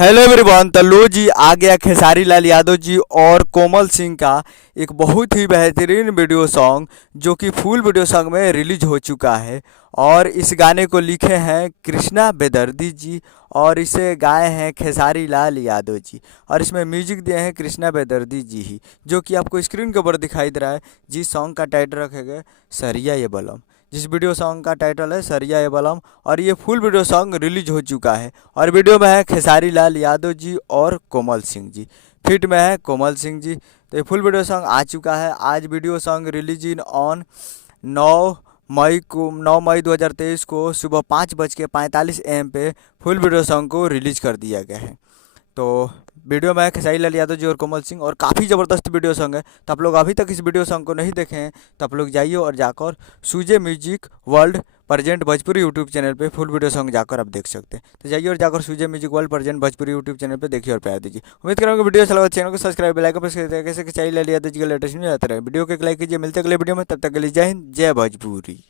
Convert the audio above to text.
Hello everyone. तो लो जी आ गया खेसारी लाल यादव जी और कोमल सिंह का एक बहुत ही बेहतरीन वीडियो सॉन्ग जो कि फुल वीडियो सॉन्ग में रिलीज हो चुका है। और इस गाने को लिखे हैं कृष्णा बेदर्दी जी और इसे गाए हैं खेसारी लाल यादव जी। और इसमें म्यूजिक दिए हैं कृष्णा बेदर्दी जी ही, जो कि आपको स्क्रीन के ऊपर दिखाई दे रहा है। जिस सॉन्ग का टाइटल रखे गए सरिया ये बलम, जिस वीडियो सॉन्ग का टाइटल है सरिया ए बलम। और ये फुल वीडियो सॉन्ग रिलीज हो चुका है और वीडियो में है खेसारी लाल यादव जी और कोमल सिंह जी, फिट में है कोमल सिंह जी। तो ये फुल वीडियो सॉन्ग आ चुका है। आज video song release in on 9 मई 2023 को सुबह 5:45 AM पे फुल वीडियो सॉन्ग को रिलीज कर दिया गया है। तो वीडियो में है खेसारी लाल यादव जी और कोमल सिंह और काफ़ी ज़बरदस्त वीडियो सॉन्ग है। तो आप लोग अभी तक इस वीडियो सॉन्ग को नहीं देखे हैं तो आप लोग जाइए और जाकर सूजे music world present Bhojpuri YouTube channel पे फुल वीडियो सॉन्ग जाकर आप देख सकते हैं। तो जाइए और जाकर सूजे music world present Bhojpuri YouTube channel पे देखिए और प्यार दीजिए। उम्मीद करूँगा वीडियो अच्छा लगा, चैनल को सब्सक्राइब बेल आइकन प्रेस करके कैसे खेसारी लाल यादव जी का लेटेस्ट न्यूज़ आता रहे। वीडियो को एक लाइक कीजिए, मिलते हैं अगले वीडियो में, तब तक के लिए जय हिंद जय भोजपुरी।